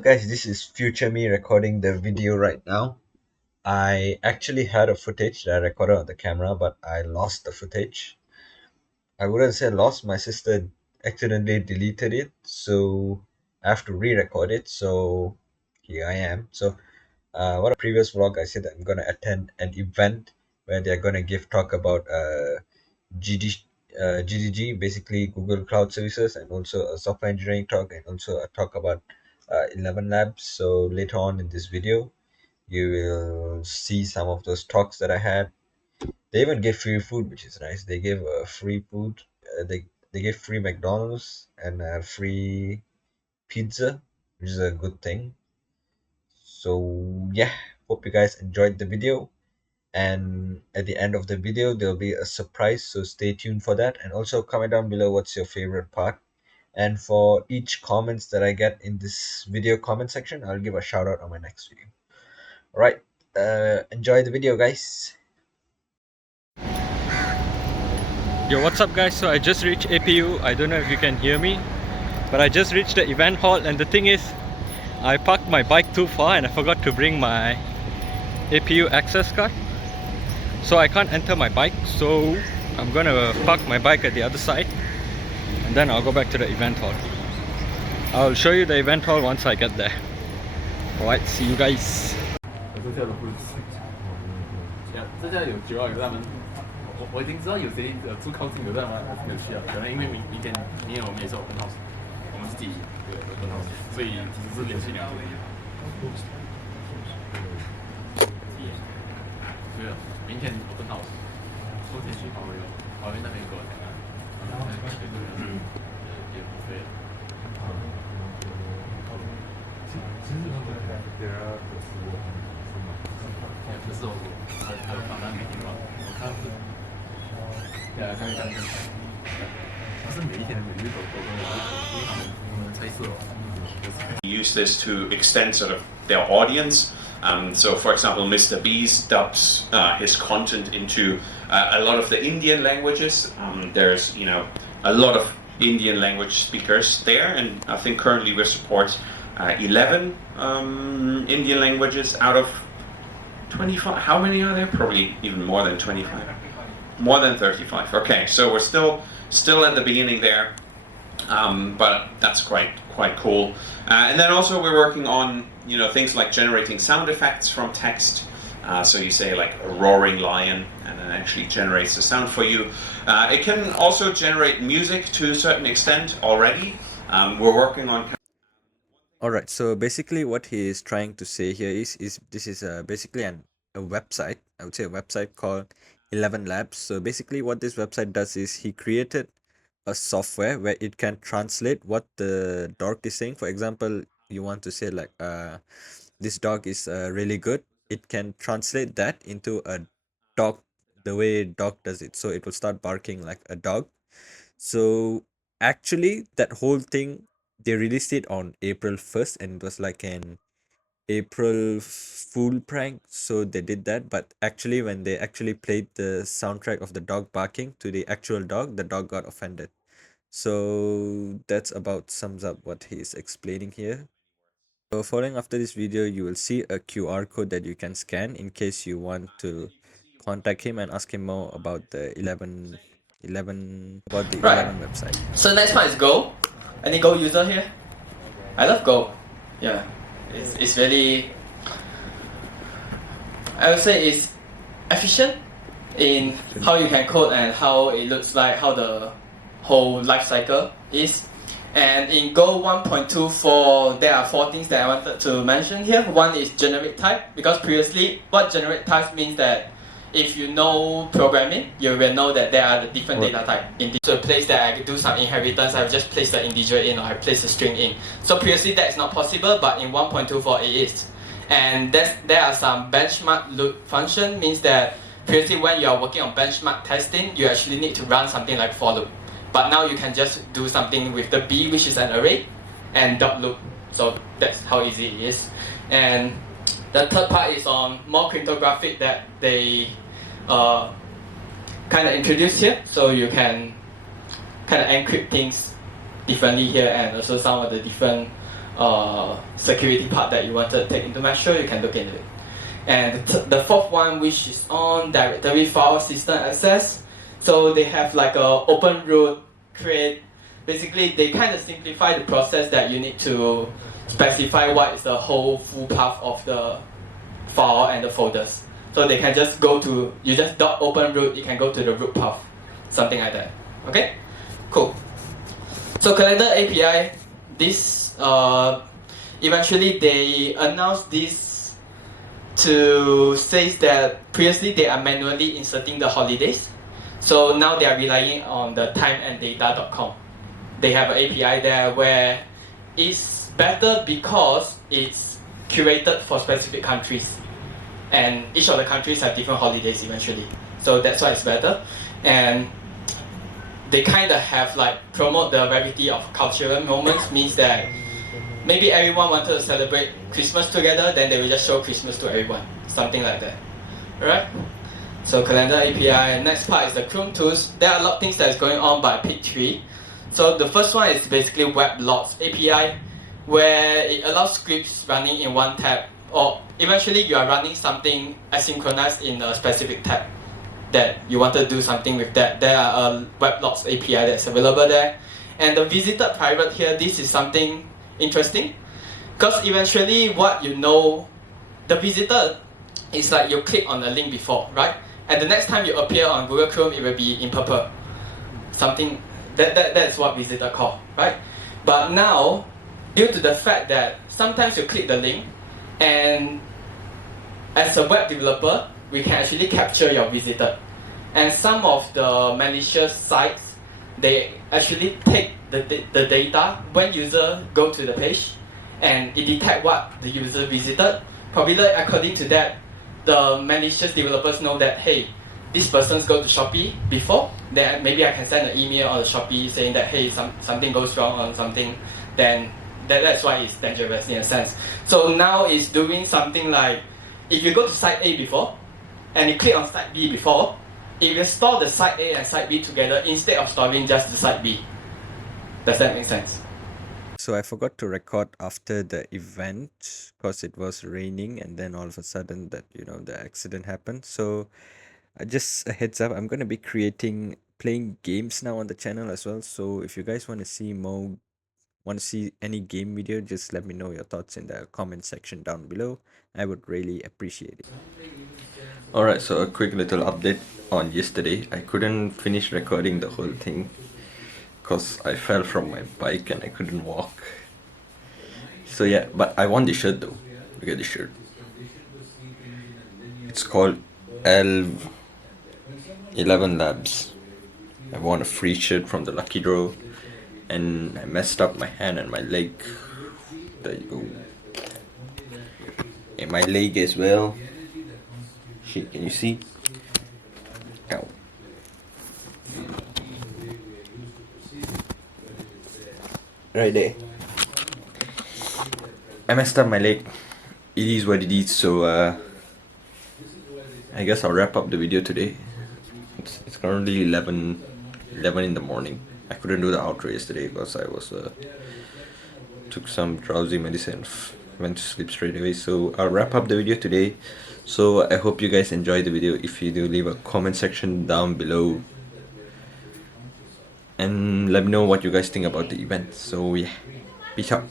Guys, this is future me recording the video right now. I actually had a footage that I recorded on the camera, but I lost the footage. I wouldn't say lost, my sister accidentally deleted it, so I have to re-record it. So here I am. So one of the previous vlog, I said that I'm gonna attend an event where they're gonna give talk about GD, GDG, basically Google Cloud Services, and also a software engineering talk, and also a talk about 11 Labs. So later on in this video, you will see some of those talks that I had. They even gave free food, which is nice. They gave free food. They gave free McDonald's and free pizza, which is a good thing. So yeah, hope you guys enjoyed the video. And at the end of the video, there'll be a surprise. So stay tuned for that. And also comment down below what's your favorite part. And for each comments that I get in this video comment section, I'll give a shout out on my next video. All right, enjoy the video, guys. Yo, what's up guys? So I just reached APU. I don't know if you can hear me, but I just reached the event hall, and the thing is, I parked my bike too far and I forgot to bring my APU access card. So I can't enter my bike, so I'm gonna park my bike at the other side and then I'll go back to the event hall. I'll show you the event hall once I get there. Alright, see you guys. 这家有9号有他们，我已经知道有谁住靠近有他们有需要，可能因为明天我们也是 open house，我们是第一对 open house，所以其实是连续2天。对啊，明天 open house， 后天去华为那边给我讲啊，也不对。其实他们别人不是还有访谈媒体吗？我看是，看，不是每一天每日都有他们猜测。Use this to extend sort of their audience. So, for example, Mr. Beast dubs his content into a lot of the Indian languages. There's a lot of Indian language speakers there, and I think currently we support 11 Indian languages out of 25. How many are there? Probably even more than 25. More than 35. Okay, so we're still at the beginning there, but that's quite cool. And then also we're working on things like generating sound effects from text. So you say like a roaring lion, and then actually generates the sound for you. It can also generate music to a certain extent already. We're working on. Alright, so basically what he is trying to say here is this is basically a website. I would say a website called 11 Labs. So basically what this website does is he created a software where it can translate what the dog is saying. For example, you want to say like this dog is really good. It can translate that into a dog, the way dog does it. So it will start barking like a dog. So actually that whole thing, they released it on April 1st, and it was like an April Fool prank. So they did that, but actually when they actually played the soundtrack of the dog barking to the actual dog, the dog got offended. So that's about sums up what he is explaining here. So following after this video, you will see a QR code that you can scan in case you want to contact him and ask him more about the 11 website. So next one is Go. Any Go user here? I love Go. Yeah, it's really, I would say it's efficient in how you can code and how it looks like, how the whole life cycle is. And in Go 1.24, there are 4 things that I wanted to mention here. One is generate type, because previously what generate types means that if you know programming, you will know that there are the different data type. So a place that I could do some inheritance, I will just place the integer in, or I place the string in. So previously that is not possible, but in 1.24 it is. And there are some benchmark loop function, means that previously when you are working on benchmark testing, you actually need to run something like for loop. But now you can just do something with the B, which is an array, and dot loop. So that's how easy it is. And the third part is on more cryptographic that they kind of introduced here. So you can kind of encrypt things differently here, and also some of the different security part that you wanted to take into measure, you can look into it. And the fourth one, which is on directory file system access. So they have like a open root create. Basically, they kind of simplify the process that you need to specify what is the whole full path of the file and the folders. So they can just go to, you just .open root, you can go to the root path, something like that. Okay, cool. So Calendar API, this eventually they announced this to say that previously they are manually inserting the holidays. So now they are relying on the timeanddata.com. They have an API there where it's better because it's curated for specific countries. And each of the countries have different holidays eventually. So that's why it's better. And they kind of have like promote the variety of cultural moments, means that maybe everyone wanted to celebrate Christmas together, then they will just show Christmas to everyone, something like that. Alright? So Calendar API. Next part is the Chrome tools. There are a lot of things that is going on by pick 3. So the first one is basically Web Logs API, where it allows scripts running in one tab, or eventually you are running something asynchronous in a specific tab that you want to do something with that. There are a Web Logs API that's available there. And the visited private here, this is something interesting, because eventually what you know, the visitor is like you click on the link before, right? And the next time you appear on Google Chrome, it will be in purple. Something, that's what visitor call, right? But now, due to the fact that sometimes you click the link, and as a web developer, we can actually capture your visitor. And some of the malicious sites, they actually take the data when user go to the page, and it detect what the user visited. Probably according to that, the malicious developers know that, hey, this person's go to Shopee before, then maybe I can send an email on the Shopee saying that, hey, something goes wrong or something, then that's why it's dangerous in a sense. So now it's doing something like, if you go to site A before, and you click on site B before, it will store the site A and site B together instead of storing just the site B. Does that make sense? So I forgot to record after the event because it was raining, and then all of a sudden that the accident happened. So just a heads up, I'm going to be playing games now on the channel as well. So if you guys want to see any game video, just let me know your thoughts in the comment section down below. I would really appreciate it. Alright, so a quick little update on yesterday. I couldn't finish recording the whole thing because I fell from my bike and I couldn't walk. So yeah, but I won the shirt though. Look at the shirt. It's called L11 Labs. I won a free shirt from the lucky draw, and I messed up my hand and my leg. There you go. And my leg as well. Shit, can you see? Ow. Right there. I messed up my leg. It is what it is. So I guess I'll wrap up the video today. It's currently 11 in the morning. I couldn't do the outro yesterday because I was took some drowsy medicine, went to sleep straight away. So I'll wrap up the video today. So I hope you guys enjoyed the video. If you do, leave a comment section down below and let me know what you guys think about the event. So yeah, peace out.